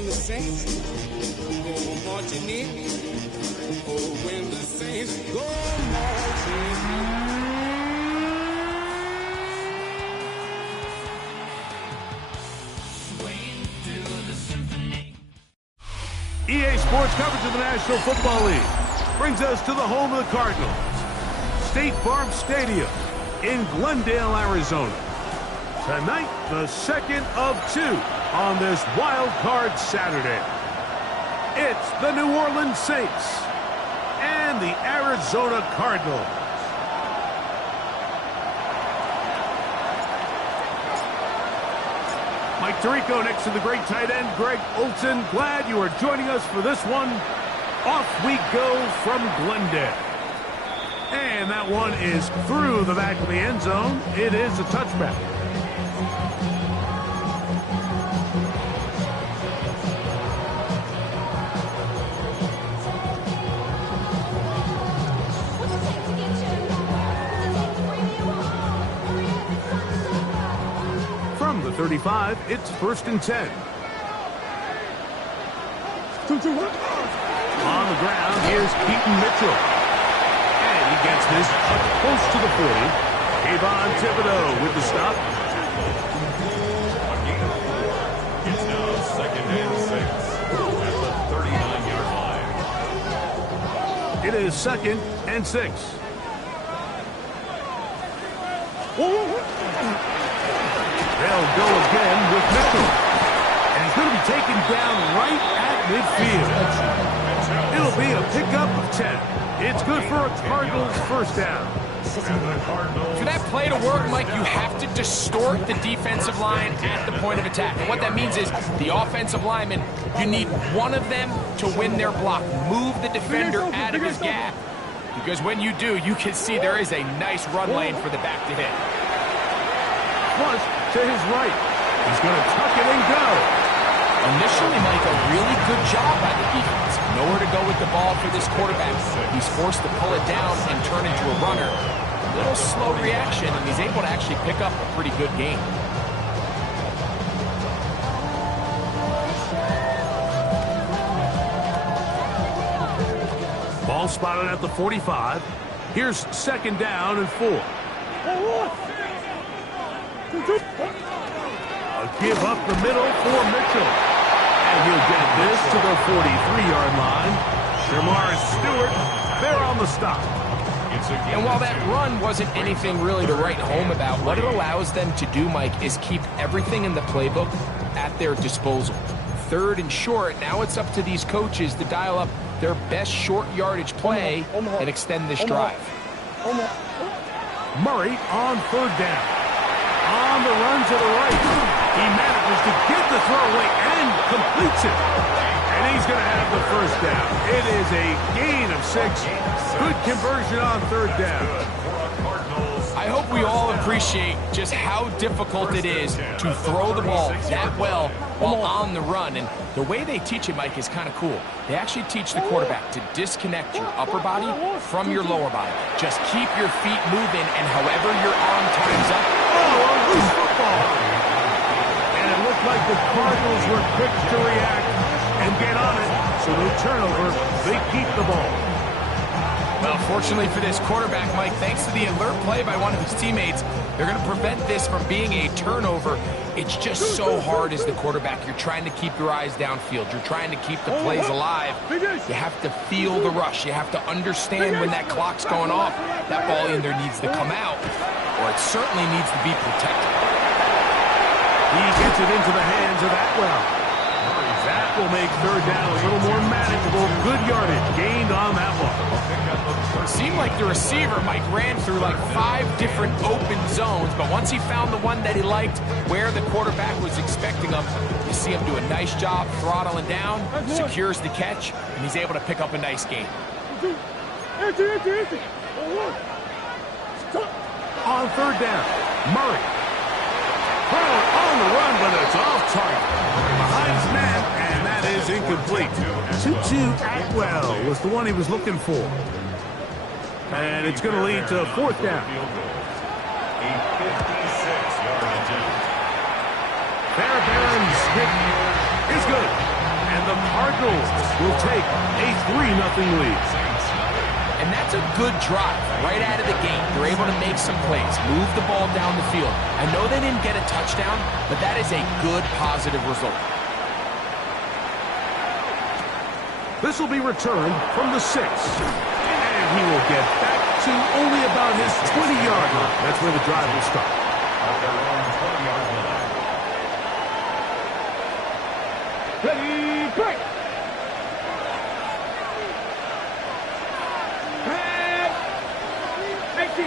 when the Saints go marching in. Oh, when the Saints go marching in. EA Sports coverage of the National Football League brings us to the home of the Cardinals, State Farm Stadium in Glendale, Arizona. Tonight, the second of two on this wild card Saturday. It's the New Orleans Saints and the Arizona Cardinals. Mike Tirico next to the great tight end, Greg Olsen. Glad you are joining us for this one. Off we go from Glendale. And that one is through the back of the end zone. It is a touchback. From the 35, it's 1st and 10. On the ground, here's Keaton Mitchell. And he gets this up close to the 40. Kayvon Thibodeaux with the stop. It's now 2nd and 6 at the 39-yard line. It is 2nd and 6. They'll go again with Mitchell. And he's going to be taken down right at midfield. It'll be a pickup of 10. It's good for a Cardinals first down. For that play to work, Mike, you have to distort the defensive line at the point of attack. And what that means is the offensive lineman, you need one of them to win their block. Move the defender out of his gap. Because when you do, you can see there is a nice run lane for the back to hit. Flush to his right. He's going to tuck it and go. Initially, Mike, a really good job by the defense. Nowhere to go with the ball for this quarterback. He's forced to pull it down and turn into a runner. A little slow reaction, and he's able to actually pick up a pretty good game. Ball spotted at the 45. Here's 2nd down and 4. A give up the middle for Mitchell. And he'll get this to the 43-yard line. Shamar Stewart, there on the stop. And while that run wasn't anything really to write home about, what it allows them to do, Mike, is keep everything in the playbook at their disposal. 3rd and short, now it's up to these coaches to dial up their best short yardage play and extend this drive. Murray on 3rd down. On the run to the right. He manages to get the throwaway and completes it. And he's going to have the first down. It is a gain of 6. Good conversion on 3rd down. I hope we all appreciate just how difficult it is to throw the ball that well while on the run. And the way they teach it, Mike, is kind of cool. They actually teach the quarterback to disconnect your upper body from your lower body. Just keep your feet moving, and however your arm times up. Oh, a loose football. And it looked like the Cardinals were quick to react and get on it. So no turnover. They keep the ball. Well, fortunately for this quarterback, Mike, thanks to the alert play by one of his teammates, they're going to prevent this from being a turnover. It's just so hard as the quarterback. You're trying to keep your eyes downfield. You're trying to keep the plays alive. You have to feel the rush. You have to understand when that clock's going off. That ball either needs to come out, or it certainly needs to be protected. He gets it into the hands of Atwell. That will make 3rd down a little more manageable. Good yardage gained on that one. It seemed like the receiver, Mike, ran through like 5 different open zones, but once he found the one that he liked, where the quarterback was expecting him, you see him do a nice job throttling down, secures the catch, and he's able to pick up a nice gain. On 3rd down, Murray. Brown on the run, but it's off target. Behind his man, and that is incomplete. Tutu Atwell was the one he was looking for. And it's going to lead to 4th down. A 56-yard attempt. Fairbairn's hit is good. And the Cardinals will take a 3-0 lead. And that's a good drive right out of the gate. They're able to make some plays, move the ball down the field. I know they didn't get a touchdown, but that is a good, positive result. This will be returned from the 6. And he will get back to only about his 20-yard line. That's where the drive will start. Ready, break!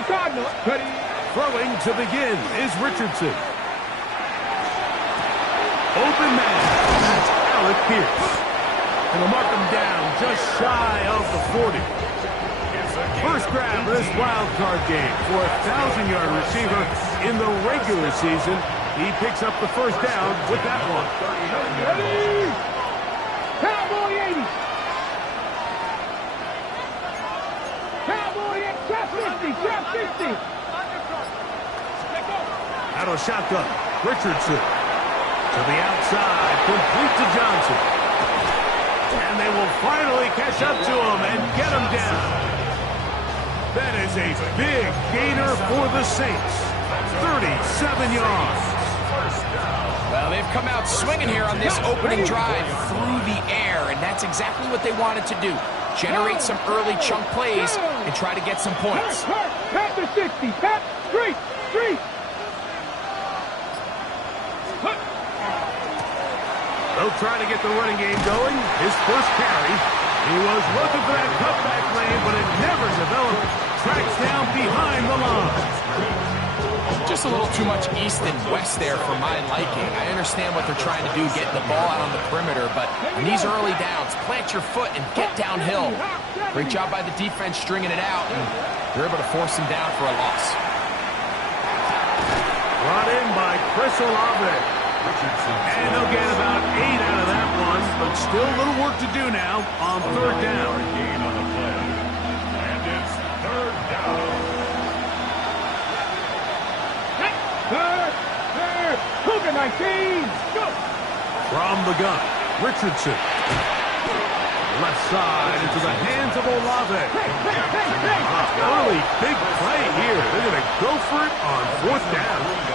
Cardinal. Ready. Throwing to begin is Richardson. Open man. That's Alec Pierce. And they'll mark him down just shy of the 40. First grab of this wild card game for a 1,000-yard receiver in the regular season. He picks up the first down with that one. Ready. Cowboy 80. Cowboy 80. Trap 50. Out of shotgun. Richardson to the outside. Complete to Johnson. And they will finally catch up to him and get him down. That is a big gainer for the Saints. 37 yards. Well, they've come out swinging here on this opening drive through the air, and that's exactly what they wanted to do. Generate some early chunk plays and try to get some points. Pat the 60. Pat, street. They'll try to get the running game going. His first carry. He was looking for that cutback lane, but it never developed. Tracks down behind the line. Just a little too much east and west there for my liking. I understand what they're trying to do, get the ball out on the perimeter, but in these early downs, plant your foot and get downhill. Great job by the defense stringing it out, and they're able to force him down for a loss. Brought in by Chris Olave. And they'll get about 8 out of that one, but still a little work to do now on third down. Gain on the play. And it's third down. Third. Cougar 19. Go. From the gun, Richardson. Left side into the hands of Olave. Early big play here. They're going to go for it on fourth down.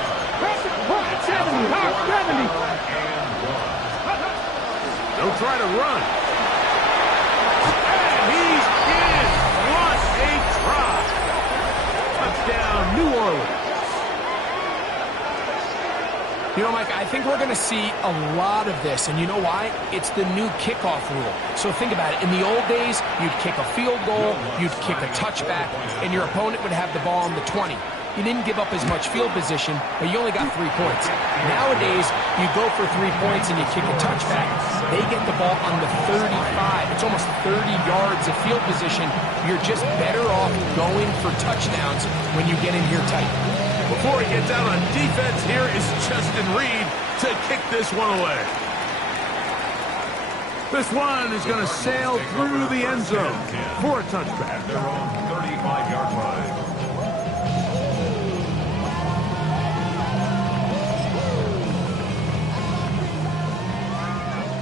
70. They'll try to run. And he's in. What a drive. Touchdown, New Orleans. You know, Mike, I think we're going to see a lot of this, and you know why? It's the new kickoff rule. So think about it. In the old days, you'd kick a field goal, you'd kick a touchback, and your opponent would have the ball on the 20. You didn't give up as much field position, but you only got 3 points. Nowadays, you go for 3 points and you kick a touchback. They get the ball on the 35. It's almost 30 yards of field position. You're just better off going for touchdowns when you get in here tight. Before he gets out on defense, here is Justin Reed to kick this one away. This one is going to sail through the end zone for a touchback. Their own 35-yard line.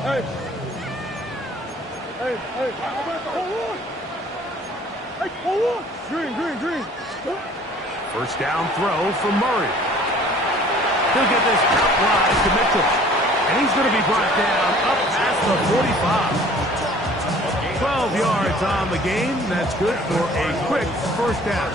Hey, hold on. Green. First down throw for Murray. He'll get this out wide to Mitchell. And he's going to be brought down up past the 45. 12 yards on the game. That's good for a quick first down.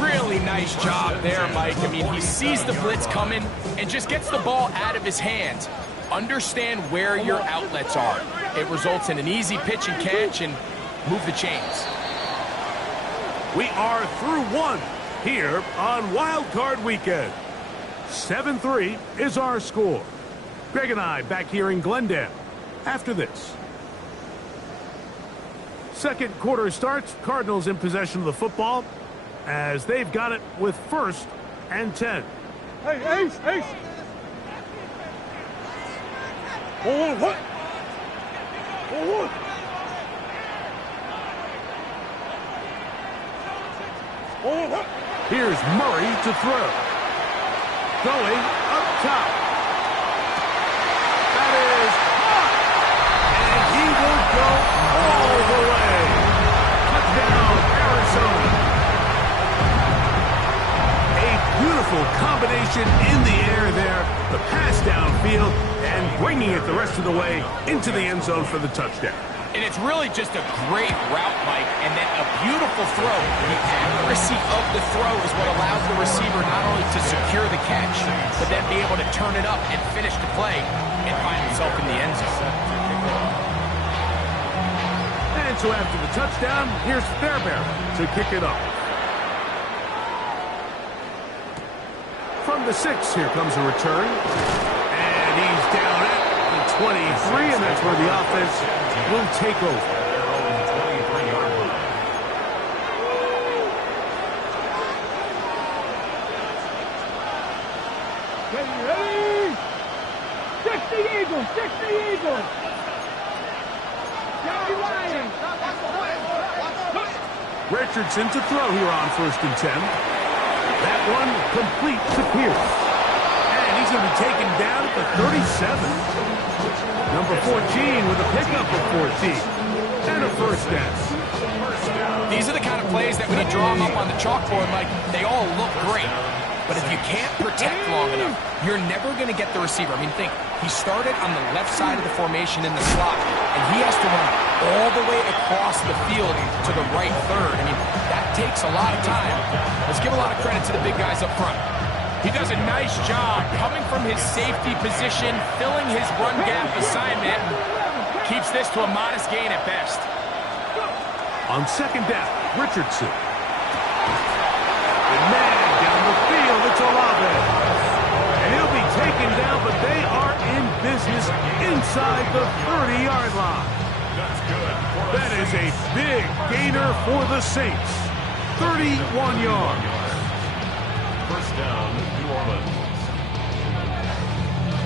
Really nice job there, Mike. I mean, he sees the blitz coming and just gets the ball out of his hands. Understand where your outlets are. It results in an easy pitch and catch and move the chains. We are through one here on Wild Card Weekend. 7-3 is our score. Greg and I back here in Glendale after this. Second quarter starts. Cardinals in possession of the football as they've got it with 1st and 10. Hey, Ace. Hold on. Here's Murray to throw. Going up top. That is caught. Beautiful combination in the air there. The pass downfield and bringing it the rest of the way into the end zone for the touchdown. And it's really just a great route, Mike, and then a beautiful throw. The accuracy of the throw is what allows the receiver not only to secure the catch, but then be able to turn it up and finish the play and find himself in the end zone. And so after the touchdown, here's Fairbairn to kick it off. From the 6, here comes a return. And he's down at the 23, and that's where the offense will take over. Ready? 60 Eagles! 60 Eagles! Jerry Ryan! Richardson to throw here on 1st and 10. That one complete to Pierce. And he's going to be taken down at the 37. Number 14 with a pickup of 14. And a first down. These are the kind of plays that when you draw them up on the chalkboard, Mike, they all look great. But if you can't protect long enough, you're never going to get the receiver. I mean, think, he started on the left side of the formation in the slot, and he has to run all the way across the field to the right third. I mean, that takes a lot of time. Let's give a lot of credit to the big guys up front. He does a nice job coming from his safety position, filling his run gap assignment, keeps this to a modest gain at best. On 2nd down, Richardson. And man, down the field, it's Olave. And he'll be taken down, but they are in business inside the 30-yard line. That's good. That is a big gainer for the Saints. 31 yards. First down, New Orleans.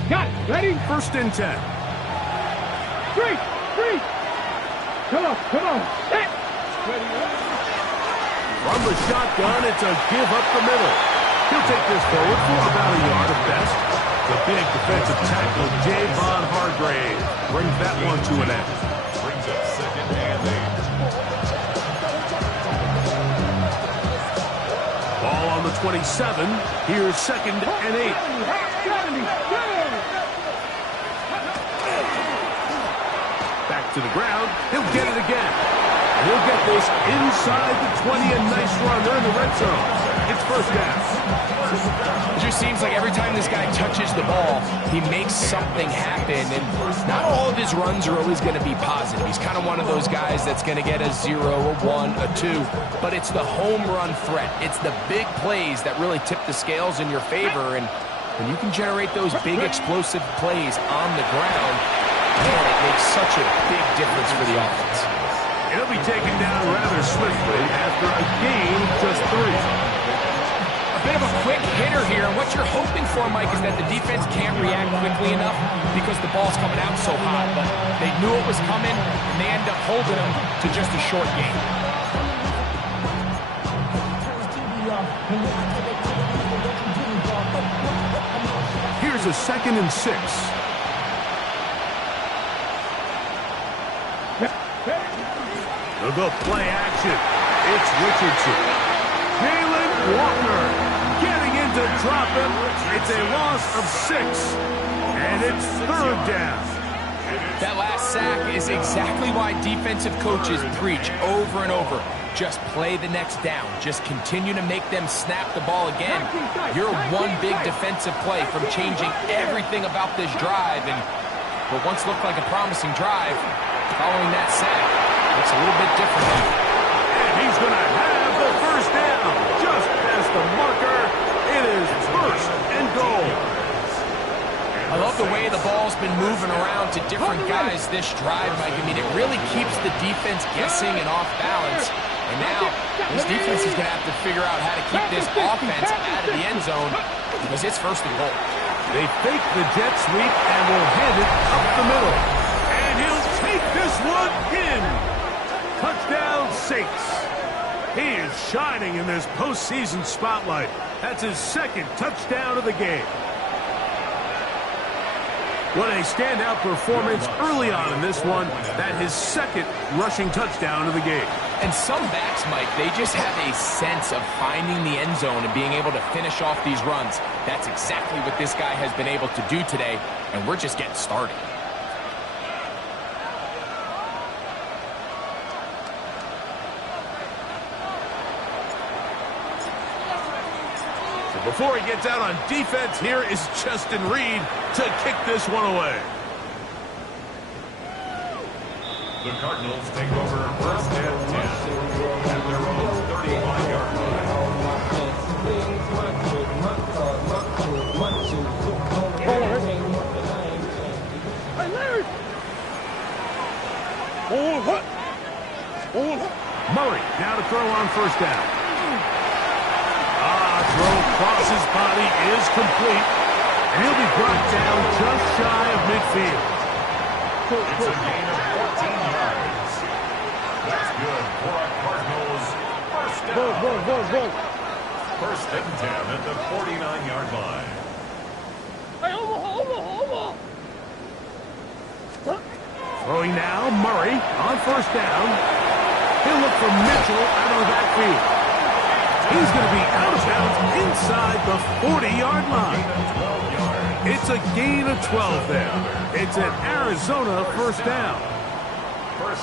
Got it! Ready? 1st and 10. 3! Come on! Set! Ready? From the shotgun, it's a give up the middle. He'll take this forward for about a yard at best. The big defensive tackle, Javon Hargrave, brings that one to an end. Brings up 2nd and 8. Ball on the 27. Here's 2nd and 8. 70! Back to the ground. He'll get it again. And he'll get this inside the 20. A nice run there in the red zone. It's first down. It just seems like every time this guy touches the ball, he makes something happen. And not all of his runs are always going to be positive. He's kind of one of those guys that's going to get a 0, a 1, a 2. But it's the home run threat. It's the big plays that really tip the scales in your favor. And when you can generate those big explosive plays on the ground, man, it makes such a big difference for the offense. He'll be taken down rather swiftly after a gain of just 3. A bit of a quick hitter here, and what you're hoping for, Mike, is that the defense can't react quickly enough because the ball's coming out so hot, but they knew it was coming, and they end up holding them to just a short gain. Here's a 2nd and 6. They'll go play action. It's Richardson. Jalen Walker getting in to drop him. It's a loss of 6. And it's 3rd down. That last sack is exactly why defensive coaches preach over and over. Just play the next down. Just continue to make them snap the ball again. You're one big defensive play from changing everything about this drive. And what once looked like a promising drive, following that sack, looks a little bit different now. And he's going to have the first down. Just past the marker. It is 1st and goal. I love the way the ball's been moving around to different guys this drive, Mike. I mean, it really keeps the defense guessing and off balance. And now, this defense is going to have to figure out how to keep this offense out of the end zone because it's 1st and goal. They fake the jet sweep and will hand it up the middle. And he'll take this one in. Touchdown, Saints. He is shining in this postseason spotlight. That's his 2nd touchdown of the game. What a standout performance early on in this one. That his second rushing touchdown of the game. And some backs, Mike, they just have a sense of finding the end zone and being able to finish off these runs. That's exactly what this guy has been able to do today, and we're just getting started. So before he gets out on defense, here is Justin Reed to kick this one away. The Cardinals take over first and 10 at their own 35-yard line. Hey, Larry! Murray now to throw on first down. Throw across his body is complete, and he'll be brought down just shy of midfield. It's a gain of 14 yards. That's good for a Cardinals first down. First and 10 at the 49-yard line. Throwing now, Murray on first down. He'll look for Mitchell out of the backfield. He's going to be out of bounds inside the 40-yard line. It's a gain of 12 there. It's an Arizona first down.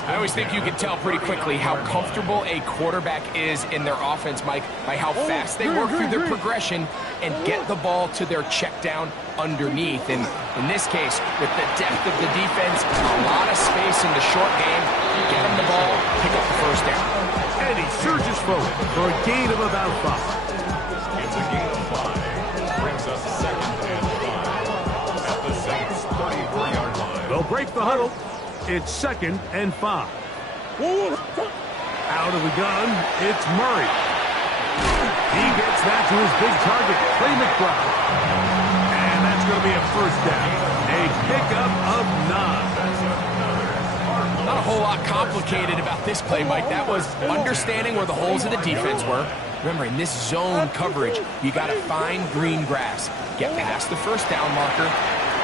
I always think you can tell pretty quickly how comfortable a quarterback is in their offense, Mike, by how fast they work through their progression and get the ball to their check down underneath. And in this case, with the depth of the defense, a lot of space in the short game, get them the ball, pick up the first down. And he surges forward for a gain of about 5. It's a gain of 5. Brings us second and 5 at the Saints' 34-yard line. They'll break the huddle. It's second and 5. Out of the gun, it's Murray. He gets that to his big target, Trey McBride. And that's going to be a first down. A pickup of 9. Not a whole lot complicated about this play, Mike. That was understanding where the holes of the defense were. Remember, in this zone coverage, you got to find green grass. Get past the first down marker,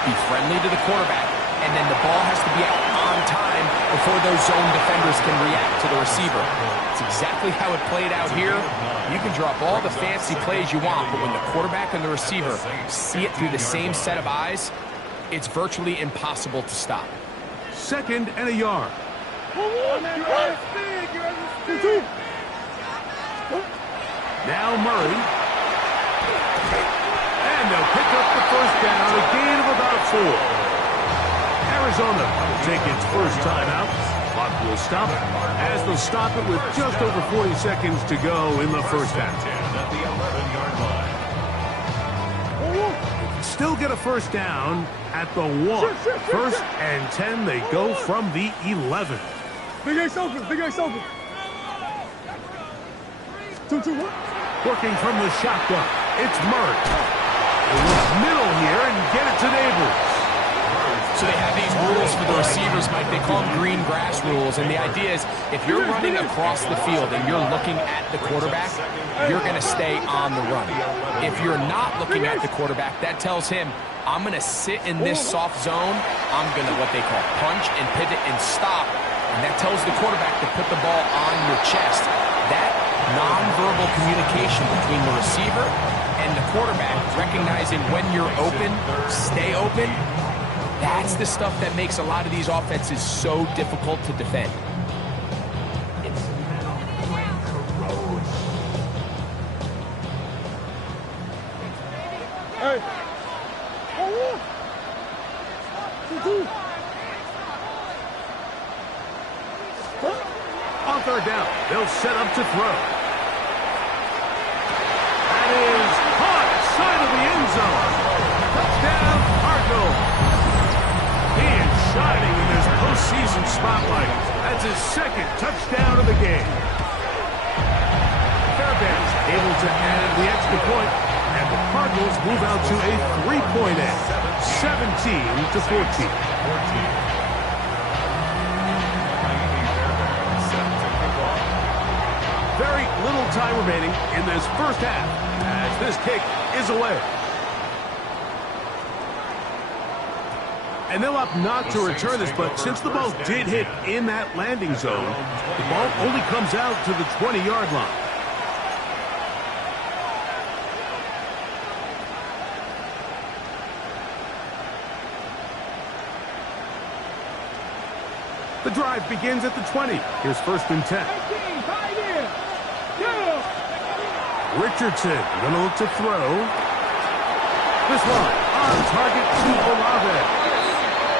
be friendly to the quarterback, and then the ball has to be out on time before those zone defenders can react to the receiver. It's exactly how it played out here. You can drop all the fancy plays you want, but when the quarterback and the receiver see it through the same set of eyes, it's virtually impossible to stop. Second and a yard. Now Murray. And they'll pick up the first down, a gain of about 4. Arizona will take its first timeout. Clock will stop as they'll stop it with just over 40 seconds to go in the first half. At the 11-yard line. Still get a first down at the 1. First and 10, they go from the 11. Big Ace open, Big Ace open. 2-2-1. Working from the shotgun, it's Murray. They look middle here and get it to Neighbors. So they have these rules for the receivers, Mike. They call them green grass rules. And the idea is if you're running across the field and you're looking at the quarterback, you're going to stay on the run. If you're not looking at the quarterback, that tells him, I'm going to sit in this soft zone. I'm going to what they call punch and pivot and stop. And that tells the quarterback to put the ball on your chest. That nonverbal communication between the receiver and the quarterback, recognizing when you're open, stay open, that's the stuff that makes a lot of these offenses so difficult to defend. Hey. On third down, they'll set up to throw. That is caught side of the end zone. Touchdown, Cardinals. He is shining in this postseason spotlight. That's his second touchdown of the game. Fairbanks able to add the extra point, and the Cardinals move out to a 3-point edge, 17-14. Very little time remaining in this first half as this kick is away. And they'll opt not to return this, but since the ball did hit in that landing zone, the ball only comes out to the 20-yard line. The drive begins at the 20. Here's 1st and 10. Richardson going to look to throw. This one on target to Olave.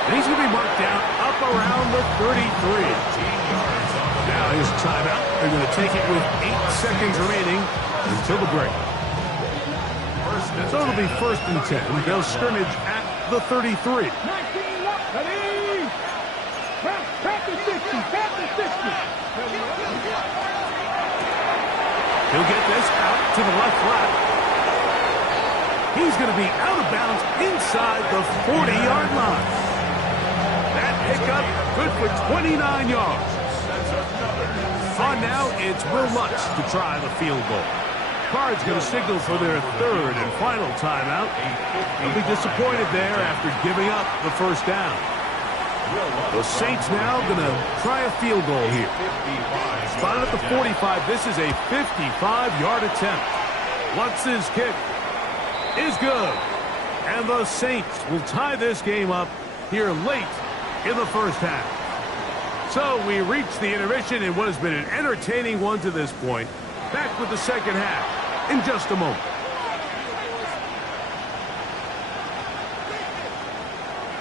And he's going to be marked down up around the 33. Now here's a timeout. They're going to take it with 8 seconds remaining until the break. So it'll be 1st and 10. They'll scrimmage at the 33. He'll get this out to the left flat. He's going to be out of bounds inside the 40-yard line. That pickup good for 29 yards. On now, it's Will Lutz to try the field goal. Cards going to signal for their 3rd and final timeout. They'll be disappointed there after giving up the 1st down. The Saints now going to try a field goal here. Spotted at the 45. This is a 55-yard attempt. Lutz's kick is good. And the Saints will tie this game up here late in the 1st half. So we reach the intermission in what has been an entertaining one to this point. Back with the 2nd half in just a moment.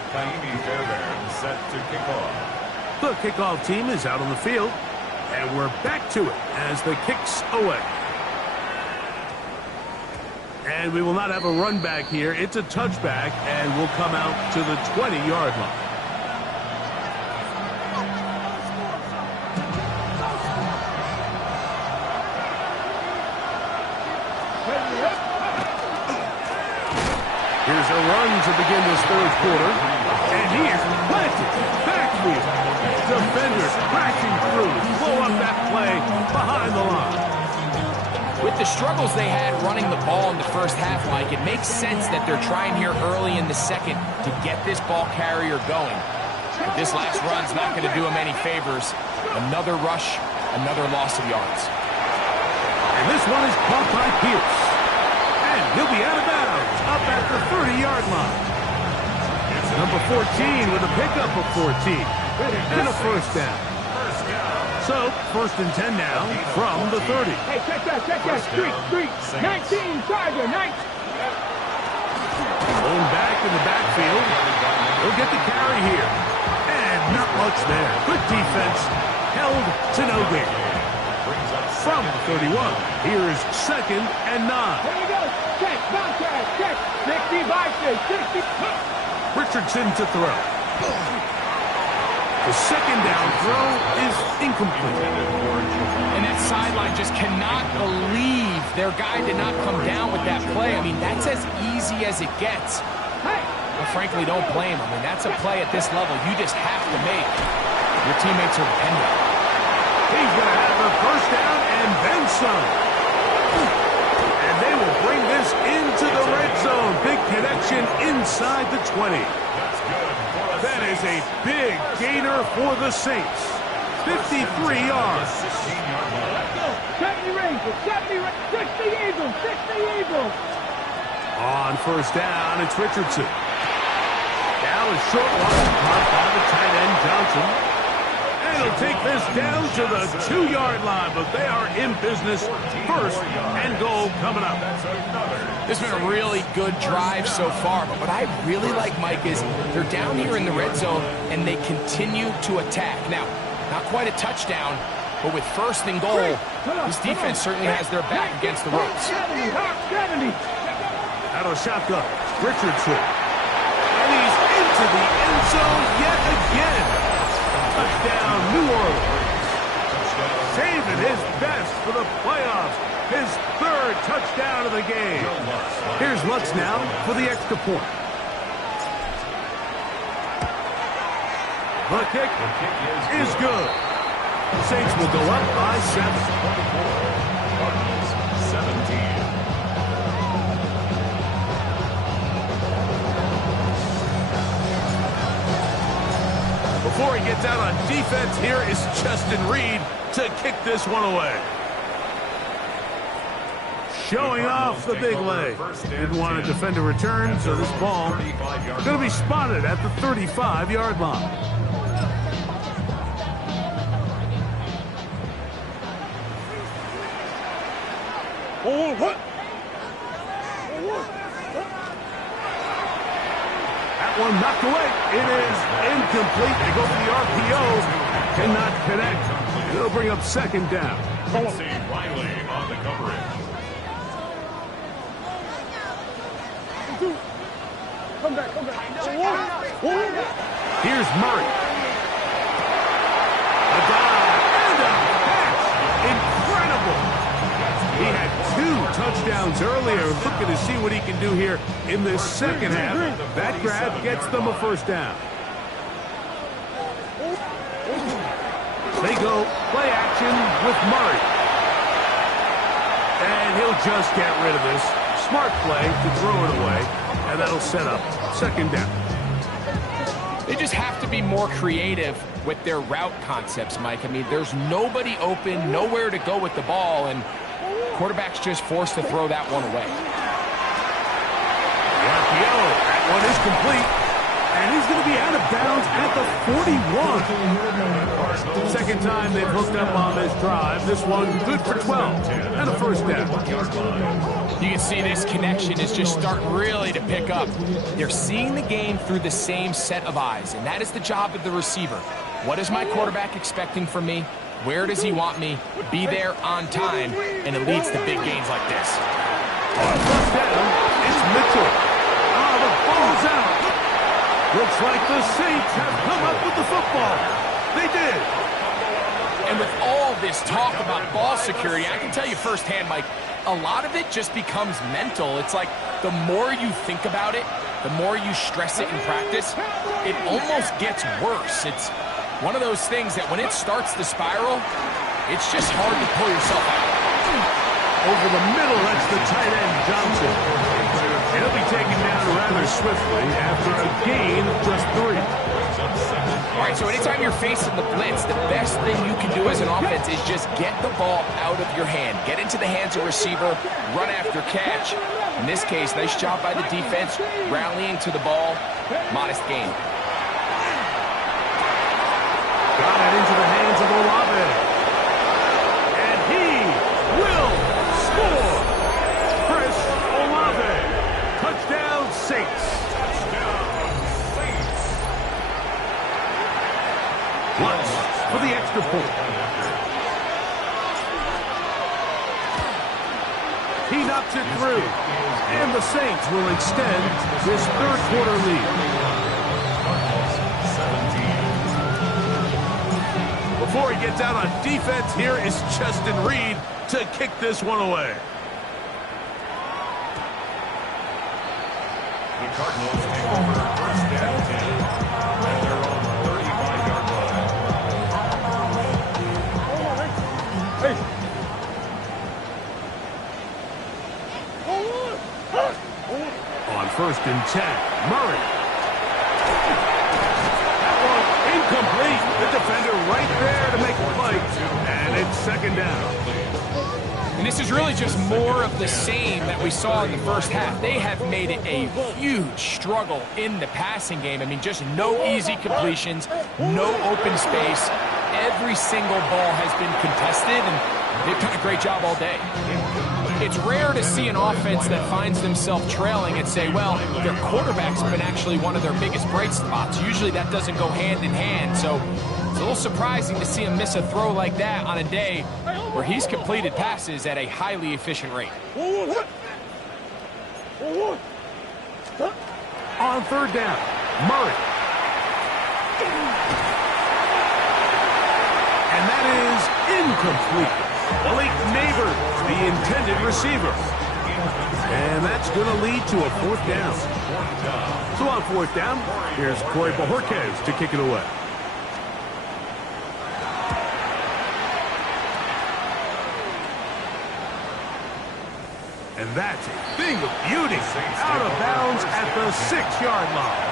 Kaimi Fairbairn set to kick off. The kickoff team is out on the field, and we're back to it as the kick's away. And we will not have a run back here. It's a touchback, and will come out to the 20-yard line. Here's a run to begin this 3rd quarter. And he's planted. Backfield. Defenders crashing through. Blow up that play behind the line. With the struggles they had running the ball in the 1st half, Mike, it makes sense that they're trying here early in the 2nd to get this ball carrier going. But this last run's not going to do him any favors. Another rush, another loss of yards. And this one is caught by Pierce. And he'll be out of bounds up at the 30-yard line. Number 14 with a pickup of 14. And a 1st down. So, 1st and 10 now from the 30. Hey, check that. Street. 19, Tiger, 19. Going back in the backfield. He'll get the carry here. And not much there. Good defense. Held to no gain. From the 31, here's 2nd and 9. Here we go. Check, contact, check. 60 by 60. Richardson to throw. The 2nd down throw is incomplete. And that sideline just cannot believe their guy did not come down with that play. I mean, that's as easy as it gets. Well, frankly, don't blame him. I mean, that's a play at this level you just have to make. Your teammates are dependent. He's going to have the 1st down and then some. And they will bring this into the red zone. Big connection inside the 20. That is a big gainer for the Saints. 53 yards. 70 Rangers, 60 Eagles, 60 Eagles. On 1st down, it's Richardson. Now a short one, caught by the tight end Johnson. And he'll take this down to the 2-yard line, but they are in business. 1st and goal coming up. This has been a really good drive so far, but what I really like, Mike, is they're down here in the red zone, and they continue to attack. Now, not quite a touchdown, but with 1st and goal, this defense certainly has their back against the ropes. 70. Out of shotgun, Richardson. And he's into the end zone yet again. Touchdown, New Orleans. Saving his best for the playoffs. His 3rd touchdown of the game. Here's Lutz now for the extra point. The kick is good. Saints will go up by 7. Cardinals 17. Before he gets out on defense, here is Justin Reed to kick this one away. Showing off the big leg. Didn't want to defend a return, so this ball is going to be spotted at the 35-yard line. That one knocked away. It is incomplete. They go for the RPO. Cannot connect. It'll bring up second down. Quincy Riley on the coverage. Come back. Here's Murray. A dive and a catch. Incredible. He had 2 touchdowns earlier. Looking to see what he can do here in this second half. That grab gets them a first down. They go play action with Murray. And he'll just get rid of this. Smart play to throw it away. And that'll set up second down. They just have to be more creative with their route concepts, Mike. I mean, there's nobody open, nowhere to go with the ball, and quarterback's just forced to throw that one away. The RPO, that one is complete. And he's going to be out of bounds at the 41. Second time they've hooked up on this drive. This one good for 12 and a first down. You can see this connection is just starting really to pick up. They're seeing the game through the same set of eyes, and that is the job of the receiver. What is my quarterback expecting from me? Where does he want me? Be there on time, and it leads to big gains like this. On first down, it's Mitchell. Oh, the ball's out. Looks like the Saints have come up with the football. They did. And with all this talk about ball security, I can tell you firsthand, Mike, a lot of it just becomes mental. It's like the more you think about it, the more you stress it in practice, it almost gets worse. It's one of those things that when it starts to spiral, it's just hard to pull yourself out. Over the middle, that's the tight end, Johnson. He'll be taken down rather swiftly after a gain of just 3. All right, so anytime you're facing the blitz, the best thing you can do as an offense is just get the ball out of your hand. Get into the hands of receiver, run after catch. In this case, nice job by the defense, rallying to the ball. Modest gain. Got it into the hands of Olave. And he will score. Chris Olave. Touchdown, Saints. Lutz for the extra point. He knocks it through. And the Saints will extend this third quarter lead. Before he gets out on defense, here is Justin Reed to kick this one away. The Cardinals take over first and 10 at their own 35-yard line. On first and 10, Murray. Incomplete. The defender right there to make the play. And it's second down. And this is really just more of the same that we saw in the first half. They have made it a huge struggle in the passing game. I mean, just no easy completions, no open space. Every single ball has been contested, and they've done a great job all day. It's rare to see an offense that finds themselves trailing and say, well, their quarterback's been actually one of their biggest bright spots. Usually that doesn't go hand in hand, so it's a little surprising to see him miss a throw like that on a day where he's completed passes at a highly efficient rate. On third down, Murray. And that is incomplete. Malik Neighbors, the intended receiver. And that's going to lead to a fourth down. So on fourth down, here's Corey Bojorquez to kick it away. And that's a thing of beauty. Out of bounds at the 6-yard line.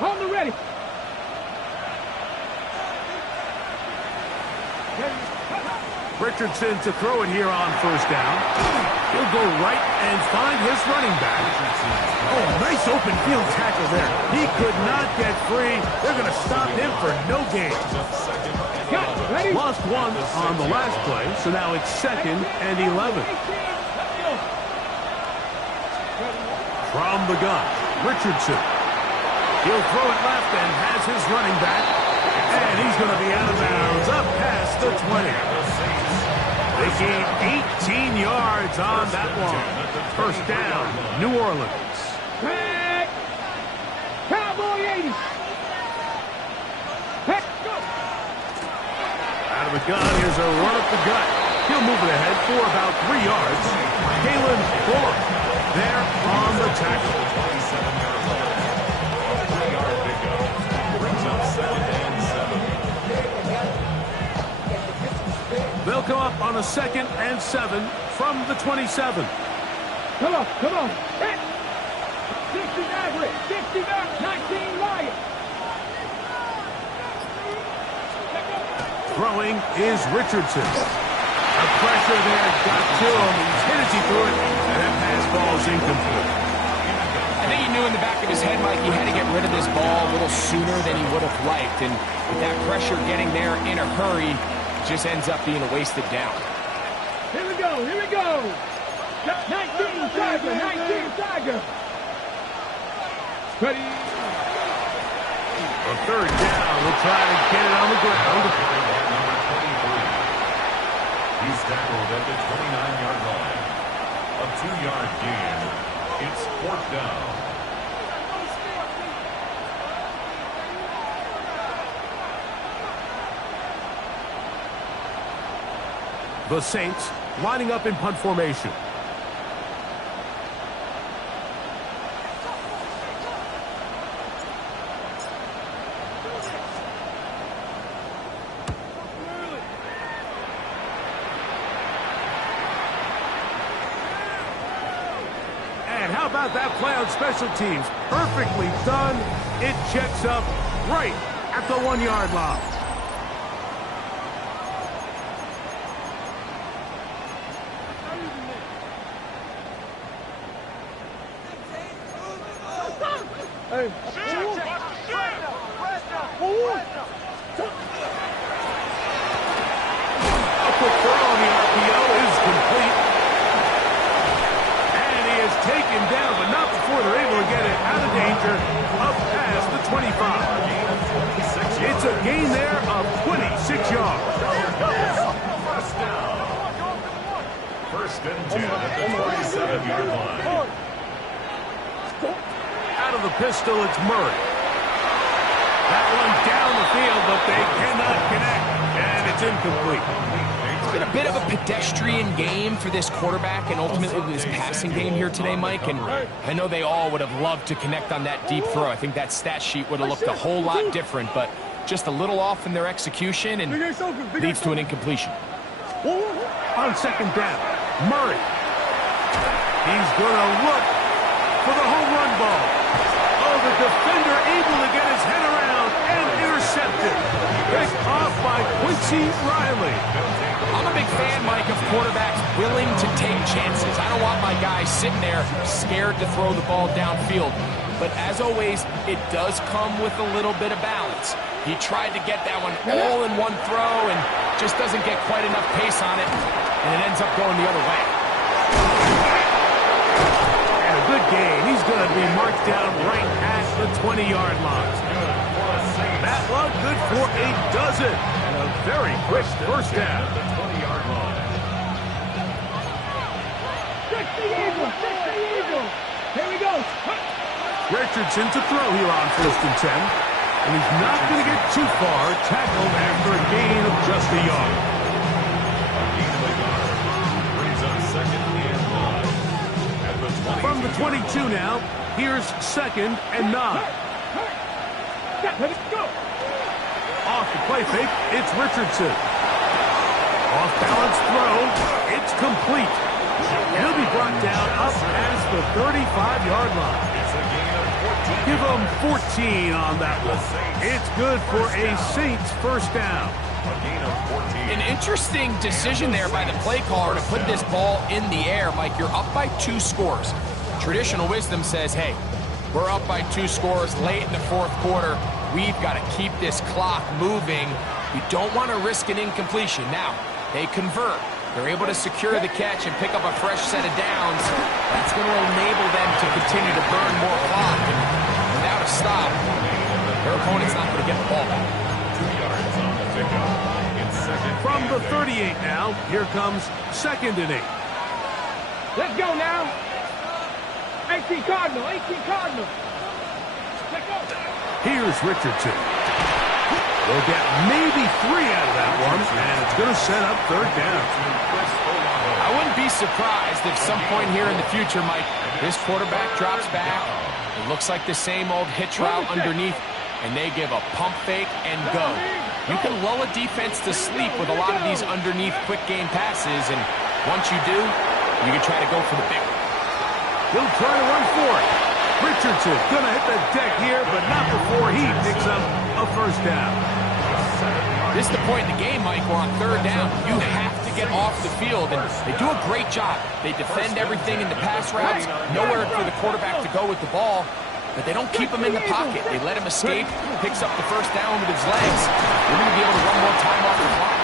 On the ready. Richardson to throw it here on first down. He'll go right and find his running back. Oh, nice open field tackle there. He could not get free. They're going to stop him for no gain. Lost one on the last play, so now it's 2nd and 11. From the gun, Richardson. He'll throw it left and has his running back. And he's going to be out of bounds up past the 20. They gained 18 yards on that one. First down, New Orleans. Back. Cowboy 80. Back. Go. Out of the gun, here's a run up the gut. He'll move it ahead for about 3 yards. Kalen Ford there on the tackle. 27-yard line. A 3-yard pickup. Brings up 2nd and 7. They'll come up on a 2nd and 7 from the 27. Come on, come on. 60 Maverick, 60 Maverick, 19 Lion. Throwing is Richardson. The pressure there got to him. He's hit as he threw it, and that pass ball's incomplete. I think he knew in the back of his head, Mike, he had to get rid of this ball a little sooner than he would have liked. And with that pressure getting there in a hurry, it just ends up being a wasted down. Here we go, here we go. 19 Tiger, 19 Tiger. Ready. A 3rd down. We'll try to get it on the ground. Number 23. He's tackled at the 29-yard line. A 2-yard gain. It's 4th down. The Saints lining up in punt formation. And how about that play on special teams? Perfectly done. It checks up right at the 1-yard line. Hey. A quick throw on the RPO is complete. And he is taken down, but not before they're able to get it out of danger up past the 25. It's a gain there of 26 yards. First down. 1st and 10 at the 47-yard line. Out of the pistol, it's Murray. That one down the field, but they cannot connect, and it's incomplete. It's been a bit of a pedestrian game for this quarterback and ultimately this passing game here today, Mike. And I know they all would have loved to connect on that deep throw. I think that stat sheet would have looked a whole lot different, but just a little off in their execution and leads to an incompletion. On 2nd down, Murray. He's going to look for the home run ball. Oh, the defender able to get his head around and intercepted. Picked off by Quincy Riley. I'm a big fan, Mike, of quarterbacks willing to take chances. I don't want my guys sitting there scared to throw the ball downfield. But as always, it does come with a little bit of balance. He tried to get that one all in one throw and just doesn't get quite enough pace on it, and it ends up going the other way. And a good gain. He's going to be marked down right at the 20-yard line. That one good for a dozen. And a very quick first down. The 20-yard line. 60 Eagles, 60 Eagles. Here we go. Richardson to throw here on 1st and 10. And he's not going to get too far. Tackled after a gain of just a yard. A gain of a yard. Brings up 2nd and 9. At the 22. From the 22 now, here's 2nd and 9. Let's go. Off the play fake, it's Richardson. Off balance throw, it's complete. He'll be brought down up past the 35-yard line. It's a gain of 14. Give them 14 on that one. It's good for a Saints first down. A gain of 14. An interesting decision there by the play caller to put this ball in the air. Mike, you're up by 2 scores. Traditional wisdom says, hey, we're up by 2 scores late in the fourth quarter. We've got to keep this clock moving. You don't want to risk an incompletion. Now, they convert. They're able to secure the catch and pick up a fresh set of downs. That's going to enable them to continue to burn more clock. And without a stop, their opponent's not going to get the ball back. 2 yards on the pickup. In second. From the 38 now, here comes 2nd and 8. Let's go now. 18 Cardinal, 18 Cardinal. Let's go. Here's Richardson. They'll get maybe 3 out of that one, and it's going to set up 3rd down. I wouldn't be surprised if some point here in the future, Mike, this quarterback drops back. It looks like the same old hitch route underneath, and they give a pump fake and go. You can lull a defense to sleep with a lot of these underneath quick game passes, and once you do, you can try to go for the big one. He'll try to run for it. Richardson going to hit the deck here, but not before he picks up a first down. This is the point in the game, Mike, where on 3rd down, you have to get off the field, and they do a great job. They defend everything in the pass routes, nowhere for the quarterback to go with the ball, but they don't keep him in the pocket. They let him escape, picks up the first down with his legs. They're going to be able to run more time off the clock.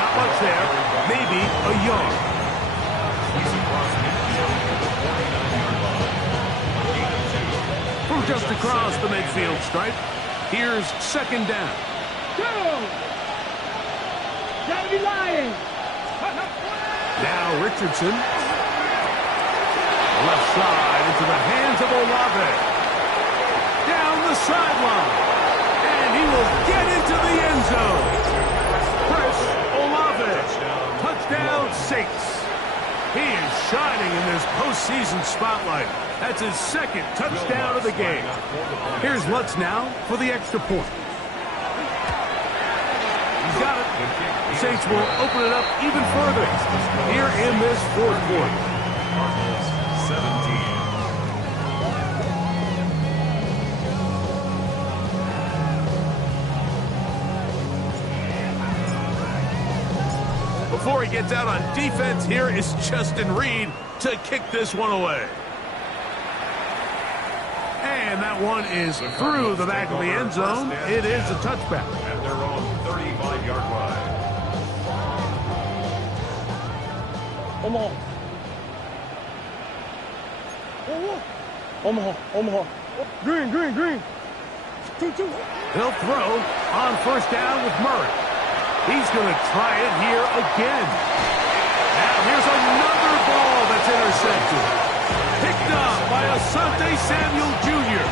Not much there, maybe a yard. From just across the midfield stripe, here's 2nd down. Go. Gotta be lying. Now Richardson. Left side into the hands of Olave. Down the sideline. And he will get into the end zone. Chris Olave. Touchdown Saints. He is shining in this postseason spotlight. That's his 2nd touchdown of the game. Here's Lutz now for the extra point. He's got it. The Saints will open it up even further here in this 4th quarter. 17. Before he gets out on defense, here is Justin Reed to kick this one away. And that one is through the back of the end zone. It is a touchback. At their own 35-yard line. Omaha. Omaha, Omaha. Green, green, green. 2-2. He'll throw on first down with Murray. He's going to try it here again. Now here's another ball that's intercepted. Picked up by Asante Samuel Jr.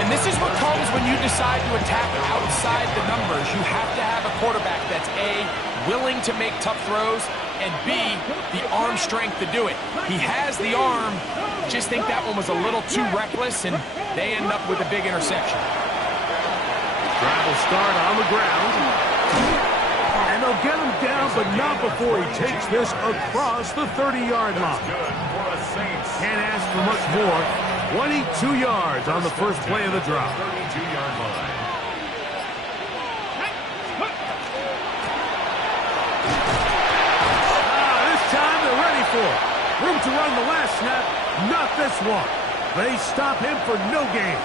And this is what comes when you decide to attack outside the numbers. You have to have a quarterback that's A, willing to make tough throws, and B, the arm strength to do it. He has the arm, just think that one was a little too reckless, and they end up with a big interception. Drive will start on the ground. And they'll get him down, but not before he takes this across the 30-yard line. Can't ask for much more. 22 yards on the first play of the drop. 32-yard line. This time they're ready for it. Room to run the last snap, not this one. They stop him for no gain.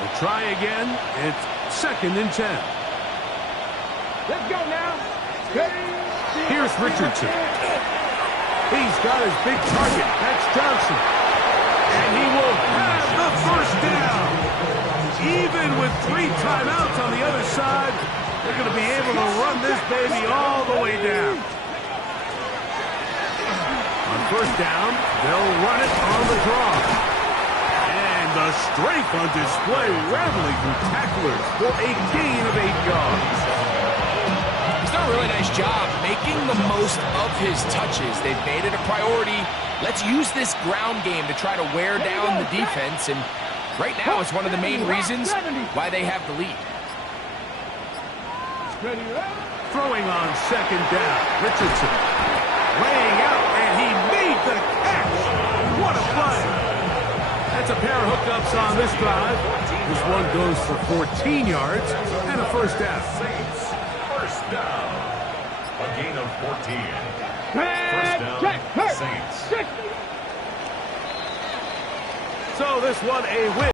We'll try again. It's 2nd and 10. Let's go now. Here's Richardson. He's got his big target. That's Johnson. And he will have the first down. Even with 3 timeouts on the other side, they're going to be able to run this baby all the way down. On first down, they'll run it on the draw. And the strength on display, rattling through tacklers for a gain of 8 yards. He's done a really nice job making the most of his touches. They've made it a priority. Let's use this ground game to try to wear down the defense, and right now it's one of the main reasons why they have the lead. Throwing on second down. Richardson laying out, and he made the catch. What a play. That's a pair of hookups on this drive. This one goes for 14 yards and a first down. Saints, first down. A gain of 14. First down, Saints. So this one a win.